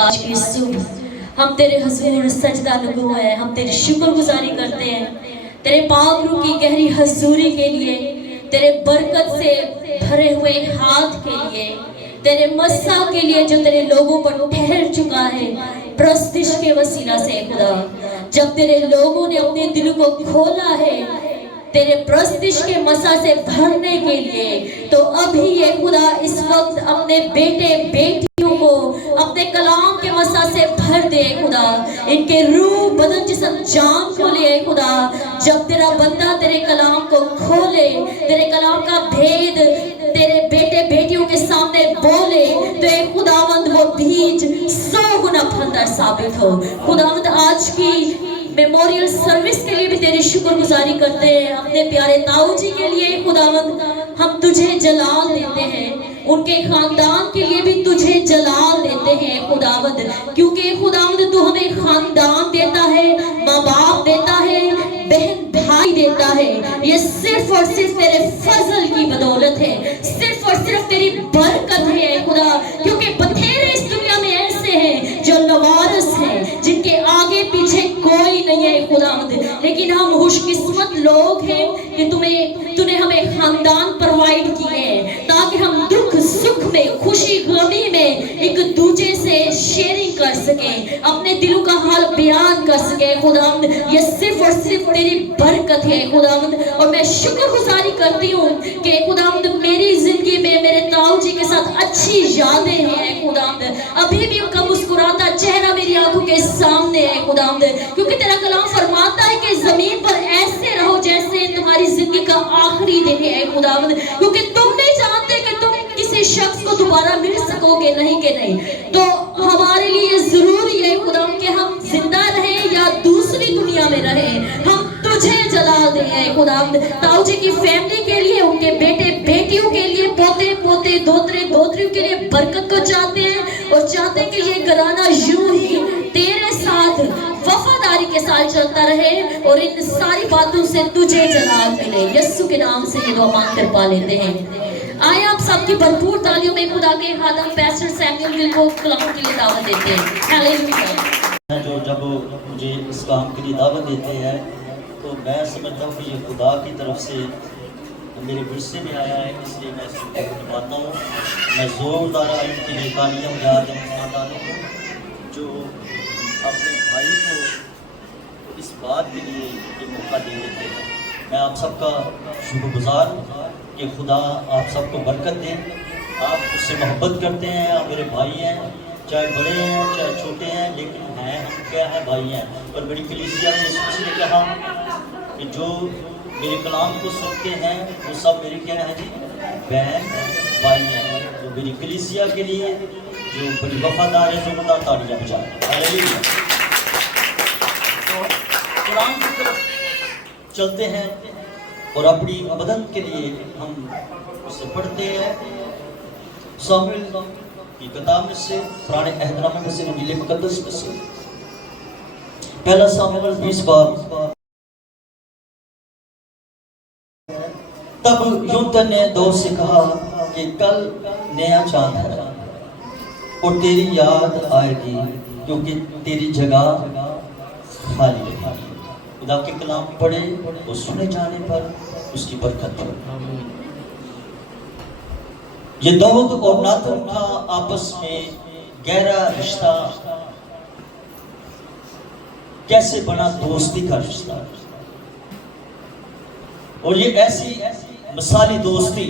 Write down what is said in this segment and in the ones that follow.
آج کی صبح ہم تیرے حضور سجدہ نگو ہیں، ہم تیری شکر گزاری کرتے ہیں تیرے پاک روح کی گہری حضوری کے لیے، تیرے برکت سے بھرے ہوئے ہاتھ کے لیے، تیرے مسا کے لیے جو تیرے لوگوں پر ٹھہر چکا ہے پرستش کے وسیلہ سے خدا۔ جب تیرے لوگوں نے اپنے دل کو کھولا ہے تیرے پرستش کے مسا سے بھرنے کے لیے، تو ابھی یہ خدا اس وقت اپنے بیٹے بیٹیوں کو اپنے کلام کے مسا سے بھر دے خدا، ان کے روح بدن جسم جان کو لے خدا۔ جب تیرا بندہ تیرے کلام کو کھولے، تیرے کلام کا بھید تیرے بیٹے بیٹیوں کے سامنے بولے، تو اے خداوند وہ بیج 100 گنا پھلدار ثابت ہو۔ خداوند آج کی میموریل سروس کے لیے بھی تیری شکر گزاری کرتے ہیں، اپنے پیارے تاؤ جی کے لیے خداوند ہم تجھے جلال دیتے ہیں، ان کے خاندان کے لیے بھی تجھے جلال دیتے ہیں خداوند، کیونکہ خداوند تو ہمیں خاندان دیتا ہے، ماں باپ دیتا ہے، بہن بھائی دیتا ہے، یہ صرف اور صرف تیرے فضل کی بدولت ہے، صرف اور صرف تیری برکت ہے خدا، کیونکہ بتھیرے اس دنیا میں ایسے ہیں جو لوارث ہیں، جن کے آگے پیچھے کوئی نہیں ہے خداوند، لیکن ہم خوش قسمت لوگ ہیں کہ تو نے ہمیں خاندان پروائیڈ کیے ہیں تاکہ ہم دکھ سکھ میں، خوشی غمی میں ایک دوسرے سے شیئرنگ کر سکیں، اپنے دلوں کا حال بیان کر سکیں خداوند۔ یہ صرف اور صرف تیری برکت ہے خداوند، اور میں شکر گزاری کرتی ہوں کہ خداوند میری زندگی میں میرے تاؤ جی کے ساتھ اچھی یادیں ہیں خداوند، ابھی بھی ان کا مسکراتا چہرہ میری آنکھوں کے سامنے ہے خداوند، کیونکہ تیرا کلام فرماتا ہے کہ زمین پر ایسے رہو جیسے تمہاری زندگی کا آخری دن ہے خداوند، کیونکہ تم نہیں جانتے کہ تم کسی شخص کو دوبارہ مل سکو گے نہیں کہ نہیں۔ تو ہمارے لیے ضروری ہے خداوند کہ ہم زندہ رہیں یا دوسری دنیا میں رہیں، ہم تجھے جلال دیں خداوند۔ تاؤ جی کی فیملی کے لیے، ان کے بیٹے بیٹیوں کے لیے، پوتے پوتے دوترے دوتریوں کے لیے برکت کو چاہتے ہیں، اور چاہتے ہیں کہ یہ گھرانہ یوں ہی تیرے ساتھ وفاداری کے ساتھ چلتا رہے، اور ان ساری باتوں سے تجھے جلال ملے۔ یسوع کے نام سے یہ دعا مانگ کر پا لیتے ہیں۔ آئے آپ سب کی بھرپور تالیوں میں خدا کے خادم پیسٹر سیموئل گل کو کلام کے لیے دعوت دیتے ہیں۔ ہیلیلویا۔ جو جب مجھے اس کام کے لیے دعوت دیتے ہیں تو میں سمجھتا ہوں کہ یہ خدا کی طرف سے میرے ورثے میں آیا ہے، اس لیے میں اس کو نبھاتا ہوں۔ میں زوردار ان کی نیکانیاں یاد خاندانوں کو جو اپنے بھائی کو اس بات کے لیے یہ موقع دے دیتے ہیں۔ میں آپ سب کا شکر گزار ہوں کہ خدا آپ سب کو برکت دے۔ آپ اس سے محبت کرتے ہیں، آپ میرے بھائی ہیں، چاہے بڑے ہیں چاہے چھوٹے ہیں، لیکن ہیں ہم کیا ہیں، بھائی ہیں۔ اور بڑی کلیسیا نے اس نے کہا کہ جو میرے کلام کو سنتے ہیں وہ سب میرے کیا ہیں جی، بہن بھائی ہیں۔ تو میری کلیسیا کے لیے جو بڑی وفادار ہے زبردار تالیاں بجائیں۔ ہلیلویا۔ تو قرآن کی طرف چلتے ہیں اور اپنی بدن کے لیے ہم اسے پڑھتے ہیں۔ ساموئیل کی کتاب میں سے، پرانے عہد نامے میں سے، انجیل مقدس میں سے پہلا ساموئیل 20 باب۔ تب یونتن نے دوست سے کہا کہ کل نیا چاند ہے اور تیری یاد آئے گی کیونکہ تیری جگہ خالی ہے۔ خدا کے کلام پڑھے اور سنے جانے پر اس کی برکت ہو۔ یہ داؤد اور ناتن کا آپس میں گہرا رشتہ کیسے بنا، دوستی کا رشتہ، اور یہ ایسی مثالی دوستی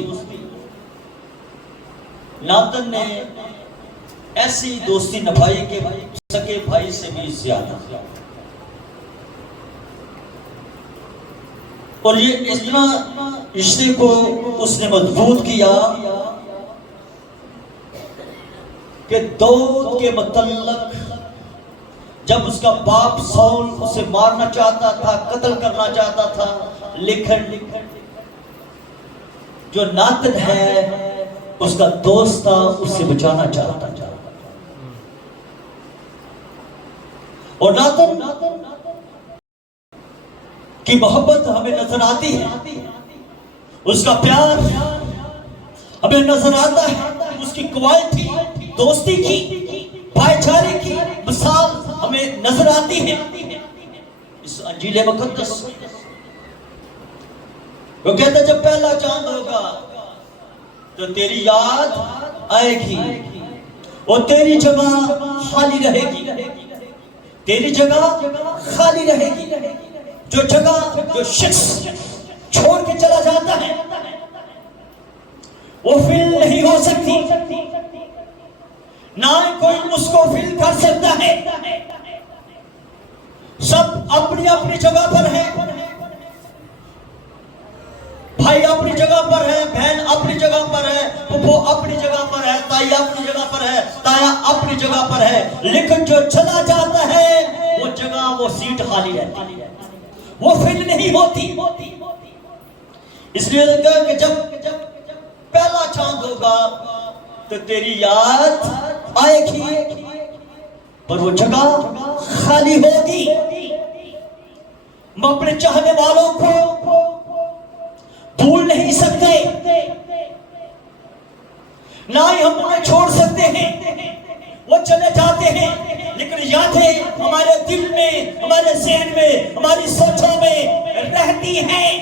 ناتن نے ایسی دوستی نبھائی کہ سکے بھائی سے بھی زیادہ، اور یہ اتنا رشتے کو اس نے مضبوط کیا کہ داؤد کے متعلق جب اس کا باپ ساؤل اسے مارنا چاہتا تھا، قتل کرنا چاہتا تھا، لیکن جو ناتن ہے اس کا دوست تھا، اس سے بچانا چاہتا تھا۔ اور ناتن کی محبت ہمیں نظر آتی ہے، اس کا پیار ہمیں نظر آتا ہے، اس کی کوالٹی دوستی کی، بھائی چارے کی ہمیں نظر آتی ہیں اس انجیل مقدس۔ وہ کہتا ہے جب پہلا چاند ہوگا تو تیری یاد آئے گی اور تیری جگہ خالی رہے گی، تیری جگہ خالی رہے گی۔ جو جگہ جو شخص چھوڑ کے چلا جاتا ہے وہ فل نہیں ہو سکتی، نہ کوئی اس کو فل کر سکتا ہے۔ سب اپنی اپنی جگہ پر ہے، بھائی اپنی جگہ پر ہے، بہن اپنی جگہ پر ہے، پھوپھو اپنی جگہ پر ہے، تائی اپنی جگہ پر ہے، تایا اپنی جگہ پر ہے، لیکن جو چلا جاتا ہے وہ جگہ وہ سیٹ خالی رہتی ہے، وہ فل نہیں ہوتی۔ اس لیے کہا کہ جب پہلا چاند ہوگا تو تیری یاد آئے گی پر وہ جگہ خالی ہوگی۔ ہم اپنے چاہنے والوں کو بھول نہیں سکتے، نہ ہی ہم انہیں چھوڑ سکتے ہیں، وہ چلے جاتے ہیں لیکن یادیں ہمارے دل میں، ہمارے ذہن میں، ہماری سوچوں میں رہتی ہیں۔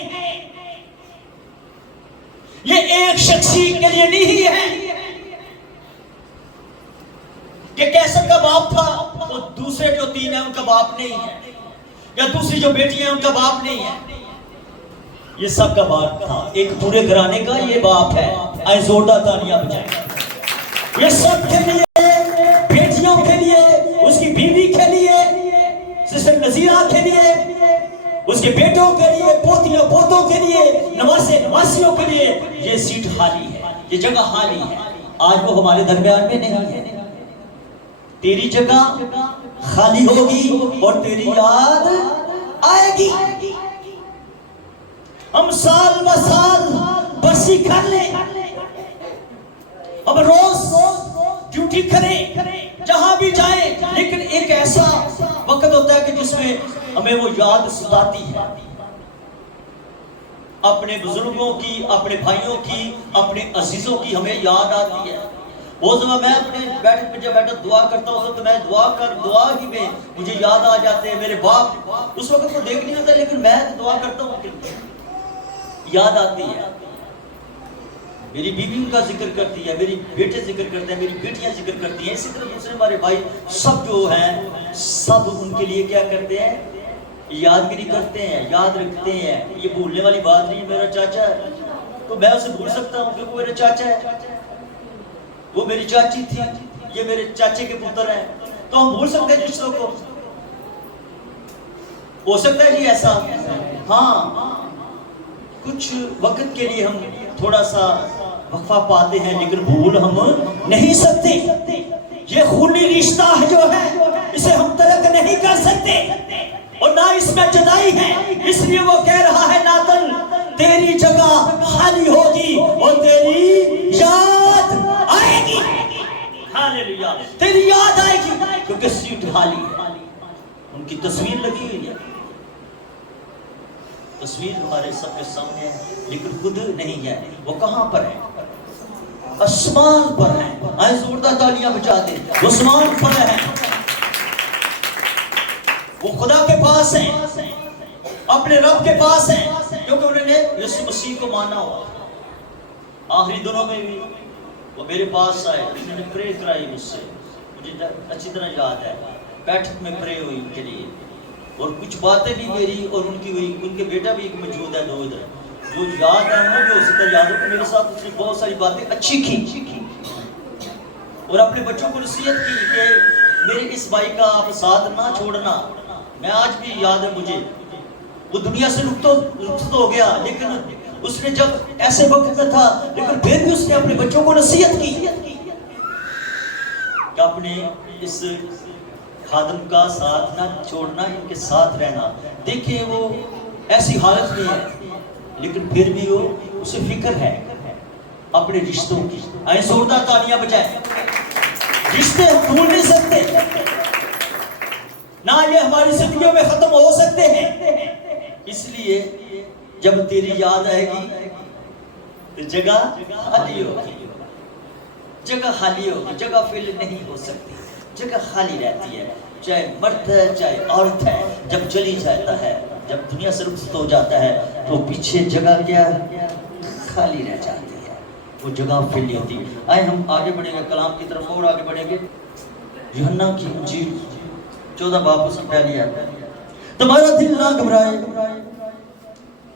یہ ایک شخصی کے لیے نہیں ہے کہ کیسر کا باپ تھا وہ دوسرے جو تین ہیں ان کا باپ نہیں ہے، یا دوسری جو بیٹی ہیں ان کا باپ نہیں ہے، یہ سب کا باپ تھا، ایک پورے گھرانے کا یہ باپ ہے۔ آئے زوردار تالیاں بجائیں یہ سب کے لیے، بیٹیوں کے لیے، اس کی بیوی کے لیے، سسٹر نذیرہ کے لیے، اس کے بیٹوں کے لیے، پوتیوں پوتوں کے لیے، نواسے نواسیوں کے لیے یہ سیٹ خالی ہے، یہ جگہ خالی ہے۔ آج وہ ہمارے درمیان میں نہیں ہے، تیری جگہ خالی ہوگی اور تیری یاد آئے گی۔ ہم سال ب سال برسی کر لیں، ہم روز ڈیوٹی کریں، جہاں بھی جائیں، لیکن ایک ایسا وقت ہوتا ہے کہ جس میں ہمیں وہ یاد ستاتی ہے، اپنے بزرگوں کی، اپنے بھائیوں کی، اپنے عزیزوں کی ہمیں یاد آتی ہے۔ وہ زمان میں اپنے بیٹھک پہ جب بیٹھا دعا کرتا ہوں تو میں دعا ہی میں مجھے یاد آ جاتے ہیں میرے باپ۔ اس وقت کو دیکھ نہیں ہوتا لیکن میں دعا کرتا ہوں کہ یاد آتی ہے، میری بیوی ان کا ذکر کرتی ہے، میری بیٹے ذکر کرتے ہیں، میری بیٹیاں ذکر کرتی ہیں، اسی طرح دوسرے ہمارے بھائی سب جو ہیں سب ان کے لیے کیا کرتے ہیں، یادگیری کرتے ہیں، یاد رکھتے ہیں۔ یہ بھولنے والی بات نہیں ہے۔ میرا چاچا ہے تو میں اسے بھول سکتا ہوں کیونکہ وہ میرا چاچا ہے، وہ میری چاچی تھی، یہ میرے چاچے کے پتر ہیں، تو ہم بھول سکتے ہیں رشتوں کو، ہو سکتا ہے جی ایسا۔ ہاں کچھ وقت کے لیے ہم تھوڑا سا وقفہ پاتے ہیں لیکن بھول ہم نہیں سکتے۔ یہ خونی رشتہ جو ہے اسے ہم ترک نہیں کر سکتے اور نہ اس میں جدائی ہے۔ اس لیے وہ کہہ رہا ہے ناتن تیری جگہ خالی ہوگی اور تیری یاد آئے گی۔ ہاللیلویا، تیری یاد آئے گی کیونکہ سیٹ خالی ہے۔ ان کی تصویر لگی ہوئی ہے، تصویر ہمارے سب کے سامنے ہے لیکن خود نہیں ہے۔ وہ کہاں پر ہے؟ آسمان پر ہے۔ آئے زوردار تالیاں بجا دیں، وہ آسمان پر ہے، وہ خدا کے پاس ہیں، اپنے رب کے پاس ہیں، کیونکہ انہوں نے یسوع مسیح کو مانا ہوا۔ آخری دنوں میں بھی وہ میرے پاس آئے، انہوں نے پرے کرائی مجھ سے، مجھے اچھی طرح یاد ہے، بیٹھک میں پرے ہوئی ان کے لیے، اور کچھ باتیں بھی میری اور ان کی ہوئی۔ ان کے بیٹا بھی ایک موجود ہے، دو ادھر، جو یاد ہے انہیں بھی ہو سکتا ہے یاد ہو کہ میرے ساتھ اس نے بہت ساری باتیں اچھی کی اور اپنے بچوں کو نصیحت کی کہ میرے اس بھائی کا آپ ساتھ نہ چھوڑنا۔ میں آج بھی یاد ہے مجھے، وہ دنیا سے رخصت ہو گیا لیکن اس نے جب ایسے وقت میں تھا لیکن پھر بھی اس نے اپنے بچوں کو نصیحت کی کہ اپنے اس خادم کا ساتھ نہ چھوڑنا، ان کے ساتھ رہنا۔ دیکھیں وہ ایسی حالت میں ہے لیکن پھر بھی وہ اسے فکر ہے اپنے رشتوں کی۔ آئیں زوردار تالیاں بجائیں۔ رشتے ہم بھول نہیں سکتے، نہ یہ ہماری زندگیوں میں ختم ہو سکتے ہیں۔ اس لیے جب تیری یاد آئے گی تو جگہ خالی ہوگی، جگہ خالی ہوگی، جگہ فل نہیں ہو سکتی، جگہ خالی رہتی ہے۔ چاہے مرد ہے چاہے عورت ہے، جب چلی جاتا ہے، جب دنیا سے رخصت ہو جاتا ہے تو پیچھے جگہ کیا خالی رہ جاتی ہے، وہ جگہ فل نہیں ہوتی۔ آئے ہم آگے بڑھیں گے، کلام کی طرف اور آگے بڑھیں گے۔ یوحنا کی انجیل 14 باب سے پہلی آیت، تمہارا دل نہ گھبرائے،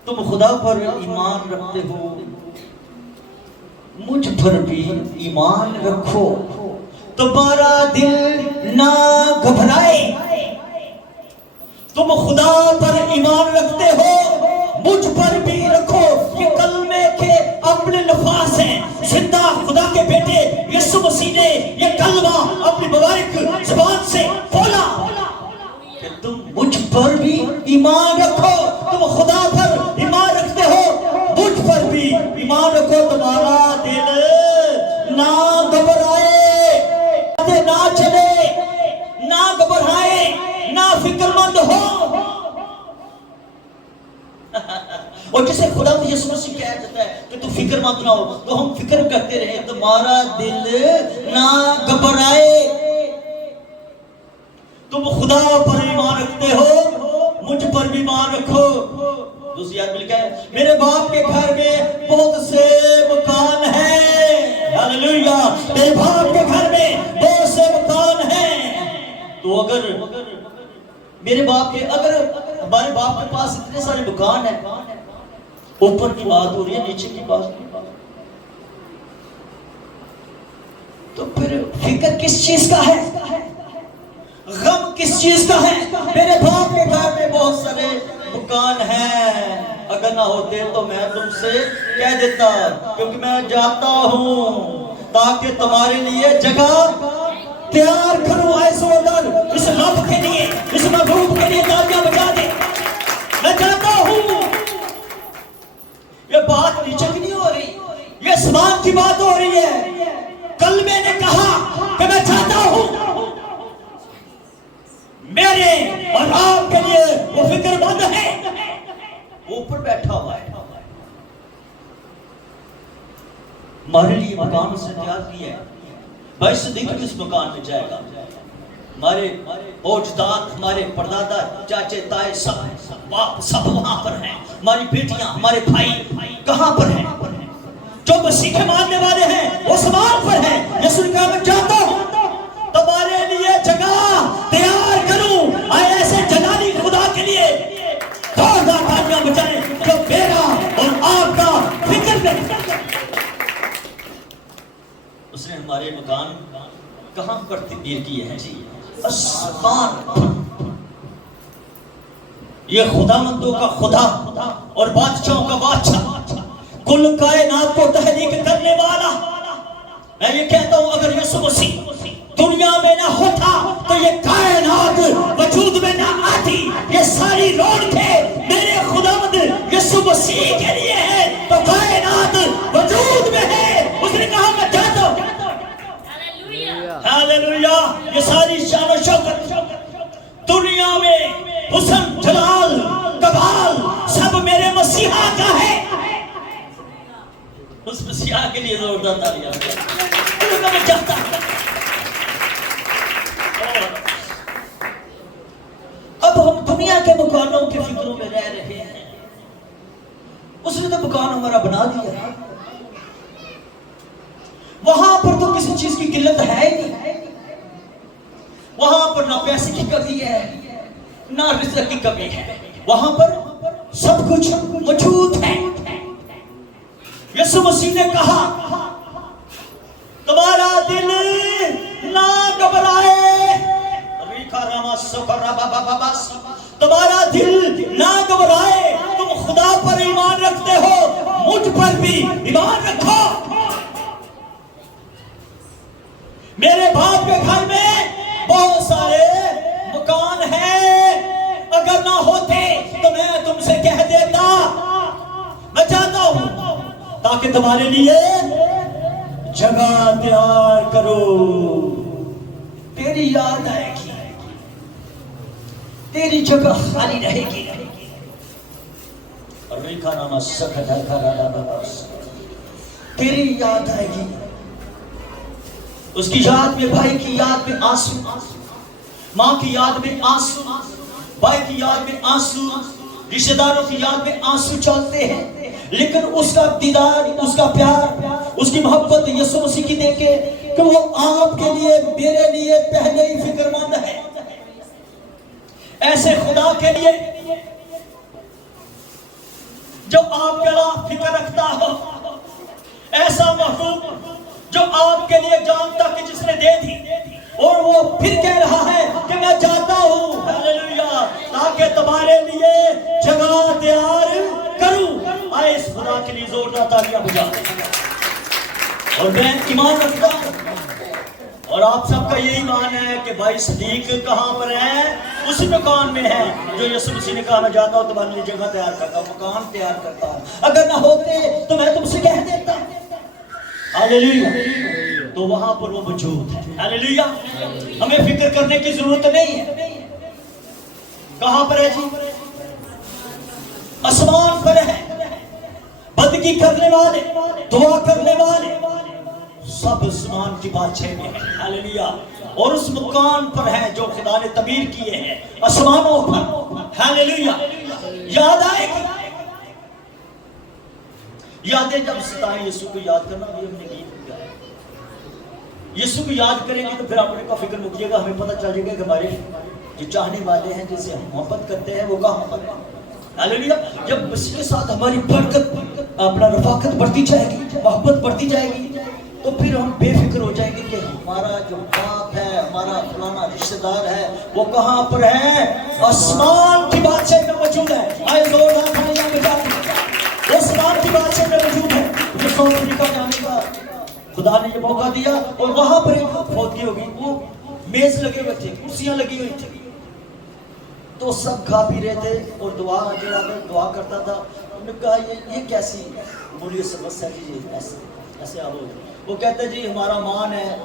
تم خدا پر ایمان رکھتے ہو، مجھ پر بھی ایمان رکھو۔ تمہارا دل نہ گھبرائے، تم خدا پر ایمان رکھتے ہو، مجھ پر بھی رکھو۔ یہ کلمے کے اپنے لفاظ ہیں، زندہ خدا کے بیٹے یسوع مسیح نے یہ کلمہ اپنی مبارک زبان سے بولا کہ تم مجھ پر بھی ایمان رکھو، تم خدا پر ایمان رکھتے ہو، مجھ پر بھی ایمان رکھو۔ تمہارا دل نہ گھبرائے، نہ چلے، نہ گھبرائے، نہ فکر مند ہو۔ اور جسے خدا یسوع مسیح کہا جاتا ہے کہ تو فکر مند نہ ہو، تو ہم فکر کرتے رہے، تمہارا دل نہ گھبرائے، تم خدا پر ایمان رکھتے ہو، مجھ پر بھی ایمان رکھو۔ دوسری آیت میں لکھا ہے، میرے باپ کے گھر میں بہت سے مکان ہیں، ہاللیلویہ، میرے باپ کے گھر میں بہت سے مکان ہیں۔ تو اگر میرے باپ کے، اگر ہمارے باپ کے پاس اتنے سارے مکان ہیں، اوپر کی بات ہو رہی ہے، نیچے کی بات نہیں، تو پھر فکر کس چیز کا ہے، غم کس چیز کا ہے؟ میرے باپ کے گھر میں بہت سارے مکان ہیں، اگر نہ ہوتے تو میں تم سے کہہ دیتا، کیونکہ میں جاتا ہوں تاکہ تمہارے لیے جگہ تیار کروں۔ آئے زوردار اس رب کے لیے، اس محبوب کے لیے تالیاں بجا دے۔ میں جاتا ہوں، یہ بات نیچے کی نہیں ہو رہی، یہ آسمان کی بات ہو رہی ہے۔ کل میں نے کہا کہ میں جاتا ہوں، میرے اور آپ کے لیے وہ فکر مند ہے، اوپر بیٹھا ہوا ہے، ہمارے لیے مکان اس نے تیار کیا ہے۔ 22 صدیق بھی اس مکان میں جائے گا۔ ہمارے اجداد، ہمارے پردادا، چاچے تائے، سب باپ سب وہاں پر ہیں، ہماری بیٹیاں، ہمارے بھائی کہاں پر ہیں؟ جو مسیح کے ماننے والے ہیں وہ آسمان پر ہیں۔ یسوع نے کہا میں جاتا ہوں تمہارے لیے جگہ تیار کروں۔ آئے ایسے جلالی خدا کے لیے زوردار تالیاں بجائیں جو میرا اور آپ کا فکر نہیں۔ اس نے ہمارے مکان کہاں پر تبدیل کیے ہیں جی؟ آسمان پر۔ یہ خداوندوں کا خدا اور بادشاہوں کا بادشاہ، کل کائنات کو تحریک کرنے والا، میں یہ کہتا ہوں اگر یسوع مسیح دنیا میں نہ ہوتا تو یہ کائنات وجود میں نہ آتی۔ یہ ساری رونقیں میرے خداوند یسوع مسیح کے لیے ہے، تو کائنات وجود میں ہے۔ اس نے کہا میں جاتا ہوں، ہاللیلویہ۔ یہ ساری شان و شوکت دنیا میں، حسن جلال کمال سب میرے مسیحا کا ہے۔ اس مسیحا کے لیے زوردار تالیاں میں جاتا ہوں۔ اب ہم دنیا کے مکانوں کے فکروں میں رہ رہے ہیں، اس نے تو مکان ہمارا بنا دیا، وہاں پر تو کسی چیز کی قلت ہے ہی نہیں، وہاں پر نہ پیسے کی کمی ہے نہ رزق کی کمی ہے، وہاں پر سب کچھ موجود ہے۔ یسوع مسیح نے کہا تمہارا دل نہ گھبرائے، تمہارا دل نہ گھبرائے، تم خدا پر ایمان رکھتے ہو، مجھ پر بھی ایمان رکھو۔ میرے باپ کے گھر میں بہت سارے مکان ہیں، اگر نہ ہوتے تو میں تم سے کہہ دیتا میں جاتا ہوں تاکہ تمہارے لیے جگہ تیار کرو۔ تیری یاد آئے گی، تیری جگہ خالی رہے گی۔ تیری یاد آئے گی، اس کی یاد میں، بھائی کی یاد میں آنسو، ماں کی یاد میں آنسو، بھائی کی یاد میں آنسو، رشتہ داروں کی یاد میں آنسو چلتے ہیں، لیکن اس کا دیدار، اس کا پیار، اس کی محبت یسوع مسیح کی دیکھے کہ وہ آپ کے لیے، میرے لیے پہلے ہی فکر مند ہے۔ ایسے خدا کے لیے جو آپ کے لیے فکر رکھتا ہو، ایسا محبوب جو آپ کے لیے جان تک جس نے دے دی، اور وہ پھر کہہ رہا ہے کہ میں جاتا ہوں ہاللیلویا تاکہ تمہارے لیے جگہ تیار کروں۔ آئے اس خدا کے لیے زوردار تالیاں بجا۔ اور میں ایمان رکھتا ہوں اور آپ سب کا یہ ایمان ہے کہ بھائی صدیق کہاں پر ہے؟ اس مکان میں ہے جو یسوع مسیح نے کہا میں جاتا ہوں تمہارے لیے جگہ تیار کرتا ہوں، مکان تیار کرتا ہوں۔ اگر نہ ہوتے تو میں تم سے کہہ دیتا ہاللیلویا، تو وہاں پر وہ موجود ہے۔ ہاللیلویا، ہمیں فکر کرنے کی ضرورت نہیں ہے۔ کہاں پر ہے جی؟ آسمان پر ہے۔ بندگی کرنے والے، دعا کرنے والے سب آسمان کی بادشاہی میں ہیں۔ ہاللیلویا، اور اس مکان پر ہے جو خدا نے تعمیر کیے ہیں آسمانوں پر۔ ہاللیلویا، یاد آئے گی، یادیں جب ستائیں یسوع کو یاد کرنا، بھی ہم نے گیت گایا۔ یسوع کو یاد کریں گے تو پھر اپنے کا فکر مکیے گا، ہمیں پتہ چل جائے گا کہ ہمارے جو چاہنے والے ہیں، جسے ہم محبت کرتے ہیں، وہ کہاں پر ہیں۔ ہاللیلویا، جب مسیح کے ساتھ ہماری برکت، اپنا رفاقت بڑھتی جائے گی، محبت بڑھتی جائے گی، تو پھر ہم بے فکر ہو جائیں گے کہ ہمارا جو باپ ہے، ہمارا فلانا رشتہ دار ہے، وہ کہاں پر ہے؟ آسمان کی بادشاہی میں موجود ہے۔ آئے زوردار تالیاں بجائیں، وہ آسمان کی بادشاہی میں موجود ہے۔ جو ساؤتھ افریقہ جانے کا خدا نے یہ موقع دیا، اور وہاں پر ایک فوتگی ہو گئی، وہ میز لگے ہوئے تھے، کرسیاں لگی ہوئی تھی، تو سب کھا پی رہے تھے، اور دعا کرتا تھا۔ انہوں نے کہا یہ کیسی بری سمسیا ہے جی، ایسے آپ ہو۔ وہ کہتے جی ہمارا مان ہے،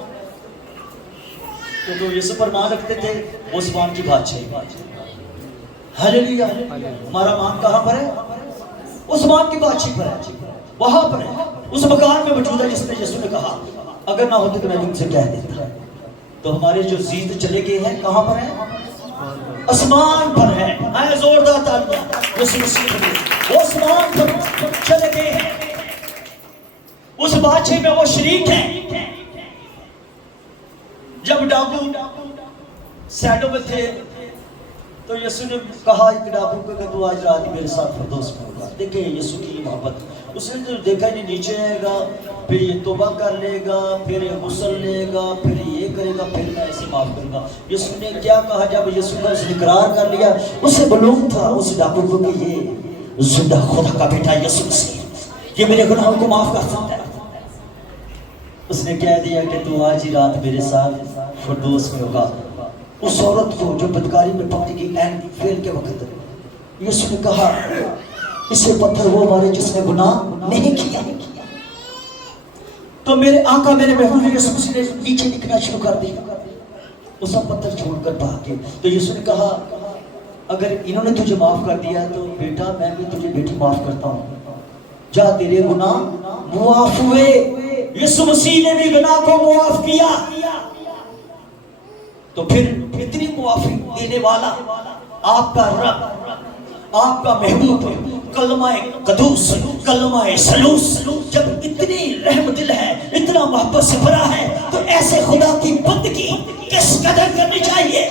تو جو یسوع پر مان رکھتے تھے وہ آسمان کی بادشاہی۔ ہاللیلویا، ہمارا مان کہاں پر ہے؟ آسمان کی بادشاہی پر ہے، وہاں پر ہے، اس مکان میں موجود ہے جس میں یسوع نے کہا اگر نہ ہوتے تو میں تم سے کہہ دیتا۔ تو ہمارے جو زید چلے گئے ہیں کہاں پر ہیں؟ آسمان پر ہے۔ آئے زوردار تالیاں یسوع مسیح کے لیے، وہ آسمان پر چلے گئے ہیں، اس بادشاہی میں وہ شریک ہیں۔ جب ڈاکو سیڈوں میں تھے تو یسوع نے کہا ایک ڈاکو کو کہ تو آج رات میرے ساتھ فردوس میں ہوگا۔ دیکھیں یسوع کی محبت، اس نے تو دیکھا نہیں، نیچے آئے گا، پھر یہ توبہ کر لے گا، پھر یہ غسل لے گا، پھر یہ کرے گا، پھر میں اسے معاف کروں گا۔ یسوع نے کیا کہا جب یسوع کا اقرار کر لیا، اسے معلوم تھا اس ڈاکو کو کہ یہ زندہ خدا کا بیٹا یسوع مسیح، یہ میرے گناہوں کو معاف کر سکتا ہے۔ اس نے کہہ دیا کہ تو آج ہی رات میرے ساتھ فردوس میں ہوگا۔ اس عورت کو جو بدکاری میں پکڑی گئی اینڈ فیل کے وقت، یسوع نے کہا اسے پتھر وہ مارے جس نے گناہ نہیں کیا۔ تو میرے آقا، میرے محبوب یسوع مسیح نے نیچے لکھنا شروع کر دیا، وہ سب پتھر چھوڑ کر بھاگ گئے۔ تو یسوع نے کہا اگر انہوں نے تجھے معاف کر دیا تو بیٹا میں بھی تجھے بیٹی معاف کرتا ہوں، جا تیرے گناہ معاف ہوئے۔ یسوع مسیح نے بھی گناہ کو معاف کیا، تو پھر اتنی معافی دینے والا آپ کا رب، آپ کا محبوب کلمہ قدوس، کلمہ سلوس جب اتنی رحم دل ہے، اتنا محبت سے بھرا ہے، تو ایسے خدا کی بندگی کس قدر کرنی چاہیے؟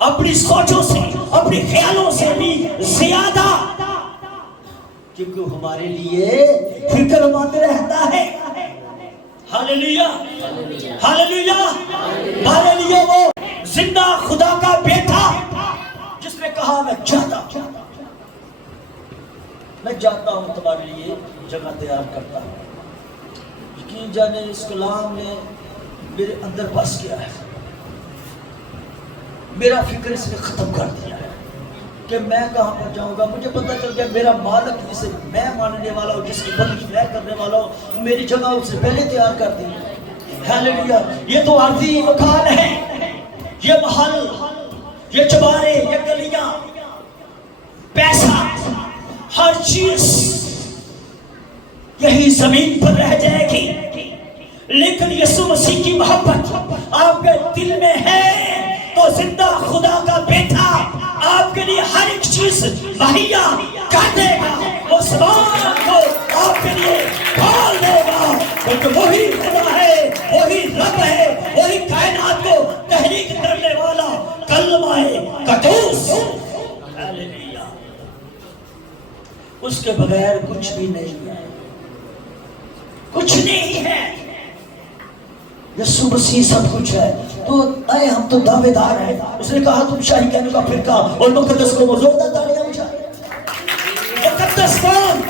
اپنی سوچوں سے، اپنی خیالوں سے بھی زیادہ، کیونکہ ہمارے لیے فکر مند رہتا ہے۔ ہاللیلویا، ہاللیلویا، ہمارے لیے وہ زندہ خدا کا بیٹا جس نے کہا میں جاتا ہوں تمہارے لیے جگہ تیار کرتا ہوں۔ یقین جانے اس کلام نے میرے اندر بس کیا ہے، میرا فکر اس نے ختم کر دیا ہے کہ میں کہاں پر جاؤں گا۔ مجھے پتہ چل گیا میرا مالک جسے میں ماننے والا ہوں، جس کی بندگی میں کرنے والا ہوں، میری جگہ اس سے پہلے تیار کر دی۔ ہاللیلویا، یہ تو عارضی مکان ہے، یہ محل، یہ چبارے، یہ گلیاں، پیسہ، ہر چیز یہی زمین پر رہ جائے گی، لیکن یسوع مسیح کی محبت آپ کے دل میں ہے تو زندہ خدا کا بیٹا آپ کے لیے ہر ایک چیز مہیا کر دے گا، وہ سامان کو آپ کے لیے کھول دے گا، کیونکہ وہی خدا ہے، وہی رب ہے، وہی کائنات کو تحریک کرنے والا کلمہ قدوس۔ ہاللیلویا۔ اس کے بغیر کچھ بھی نہیں ہے، کچھ نہیں ہے۔ یسوع مسیح سب کچھ ہے۔ تو اے ہم تو دعوے دار ہیں۔ اس نے کہا تم شاہی کہنے کا فرقہ اور مقدس کو زوردار تالیاں بجائیں۔ مقدس کون؟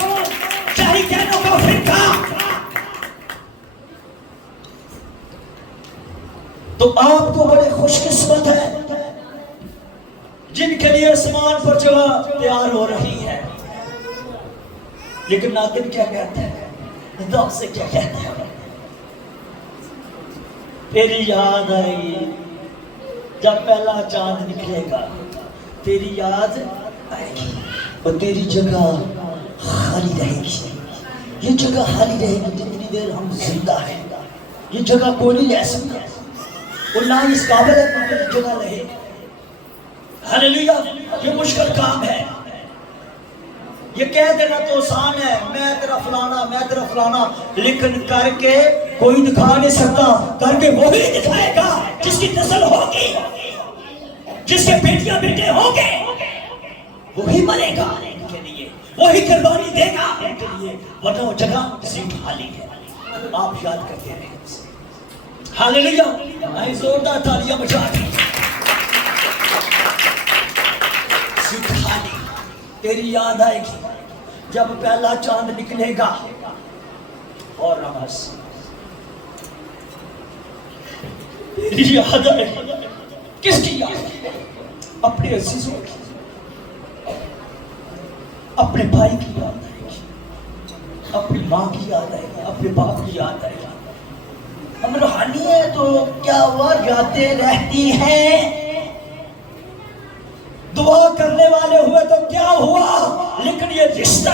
شاہی کہنوں کا فرقہ۔ تو آپ تو بڑے خوش قسمت ہیں جن کے لیے آسمان پر جگہ تیار ہو رہی ہے۔ لیکن ناطق کیا کہتے ہیں؟ دوست سے کیا کہتے ہیں؟ تیری یاد آئے گی جب پہلا چاند نکلے گا، تیری یاد آئے گی اور تیری جگہ خالی رہے گی۔ یہ جگہ خالی رہے گی جتنی دیر ہم زندہ ہیں۔ یہ جگہ کوئی نہیں لے سکتا اور نہ اس قابل ہے کہ یہ جگہ رہے۔ ہاللیلویا۔ یہ مشکل کام ہے۔ یہ کہہ دینا تو آسان ہے، میں تیرا فلانا، میں تیرا فلانا، لیکن کر کے کوئی دکھا نہیں سکتا۔ کر کے وہی دکھائے گا جس کی نسل ہوگی، جس کے بیٹیاں بیٹے ہوں گے، وہی مرے گا ان کے لیے، وہی قربانی دے گا ان کے لیے، ورنہ وہ جگہ سیٹ خالی ہے۔ آپ یاد کرتے رہیں۔ ہاللیلویا۔ آئے زوردار تالیاں بجا دیں۔ سیٹ خالی۔ تیری یاد آئے گی جب پہلا چاند نکلے گا اور نماز تیری یاد آئے گی۔ کس کی یاد؟ اپنے عزیزوں کی، اپنے بھائی کی یاد آئے گی، اپنی ماں کی یاد آئے گی، اپنے باپ کی یاد آئے گی۔ ہم روحانی ہیں تو کیا ہوا؟ یادیں رہتی ہیں۔ دعا کرنے والے ہوئے تو کیا ہوا؟ لیکن یہ رشتہ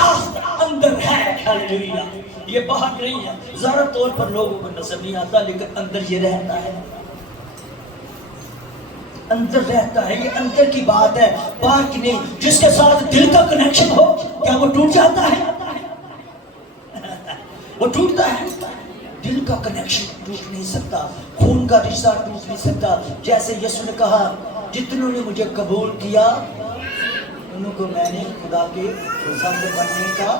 اندر ہے۔ ہاللیلویا۔ یہ باہر نہیں ہے، ظاہر طور پر لوگوں کو نظر نہیں آتا، لیکن اندر یہ رہتا ہے، اندر رہتا ہے۔ یہ اندر کی بات ہے، باہر کی نہیں۔ جس کے ساتھ دل کا کنیکشن ہو کیا وہ ٹوٹ جاتا ہے؟ وہ ٹوٹتا ہے۔ دل کا کنیکشن ٹوٹ نہیں سکتا، خون کا رشتہ ٹوٹ نہیں سکتا۔ جیسے یسوع نے کہا جتنوں نے مجھے قبول کیا انہوں کو میں نے خدا کے فرزند بننے کا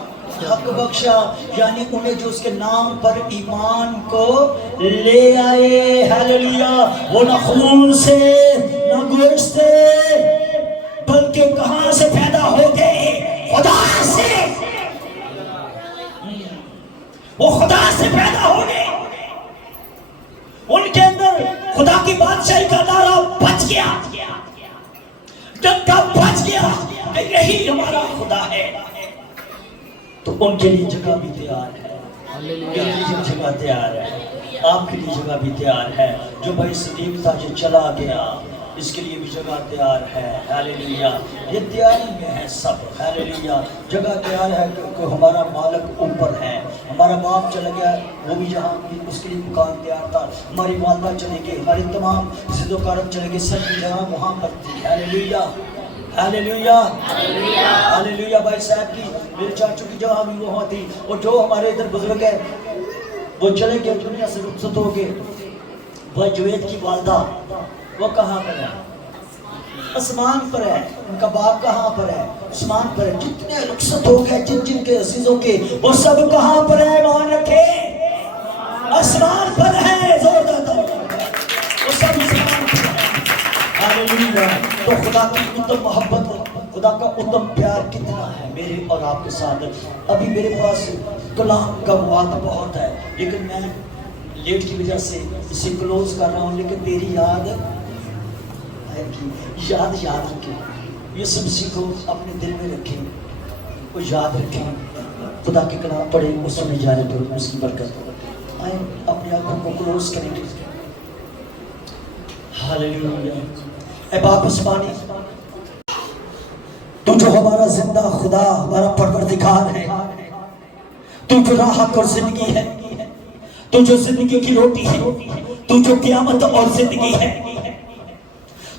حق بخشا، یعنی انہیں جو اس کے نام پر ایمان کو لے آئے۔ ہاللیلویا۔ وہ نہ خون سے نہ گوشت سے بلکہ کہاں سے پیدا ہو گئے؟ خدا سے۔ وہ خدا سے پیدا ہو گئے۔ ان کے اندر خدا کی بادشاہی کا نعرہ بچ گیا، ڈنکا بچ گیا کہ یہی ہمارا خدا ہے۔ تو ان کے لیے جگہ بھی تیار ہے، میرے لیے جگہ تیار ہے، آپ کے لیے جگہ بھی تیار ہے۔ جو بھائی صدیق تھا جو چلا گیا، اس کے لیے بھی جگہ تیار ہے۔ ہاللیلویا۔ یہ تیاری میں ہے سب۔ ہاللیلویا۔ جگہ تیار ہے کیونکہ ہمارا مالک اوپر ہے۔ ہمارا باپ چلا گیا، وہ بھی جہاں اس کے لیے مکان تیار تھا۔ ہماری والدہ چلے گئے، ہمارے تمام ضد و کارم چلے گئے، سب کی جگہ وہاں پر تھی۔ ہاللیلویا۔ ہاللیلویا۔ ہاللیلویا۔ بھائی صاحب کی، میرے چاچو کی جگہ بھی وہاں تھی، اور جو ہمارے ادھر بزرگ ہیں وہ چلے گئے، دنیا سے رخصت ہو گئے۔ وہ جوید کی والدہ وہ کہاں پر ہے؟ آسمان پر ہے۔ ان کا باپ کہاں پر ہے؟ آسمان پر ہے۔ جتنے رخصت ہو گئے جن جن کے عزیزوں کے، وہ سب کہاں پر ہے؟ مان رکھے آسمان پر ہے۔ زوردار وہ سب آسمان پر ہے۔ ہاللیلویا۔ تو خدا کی اتم محبت، خدا کا اتم پیار کتنا ہے میرے اور آپ کے ساتھ۔ ابھی میرے پاس کلام کا مواد بہت ہے، لیکن میں لیٹ کی وجہ سے اسے کلوز کر رہا ہوں۔ لیکن تیری یاد یاد رکھیں، یہ سب سیکھو، اپنے دل میں رکھیں، وہ یاد رکھیں۔ خدا کے کلام پڑھیں، وہ سمجھ جانے تو اس کی برکت۔ آئیں اپنے آنکھوں کو کلوز کریں گے۔ ہاللیلویا۔ اے باپ آسمانی، تو جو ہمارا زندہ خدا، ہمارا پروردگار ہے، تو جو راحت اور زندگی ہے، تو جو زندگی کی روٹی ہے، تو جو قیامت اور زندگی ہے،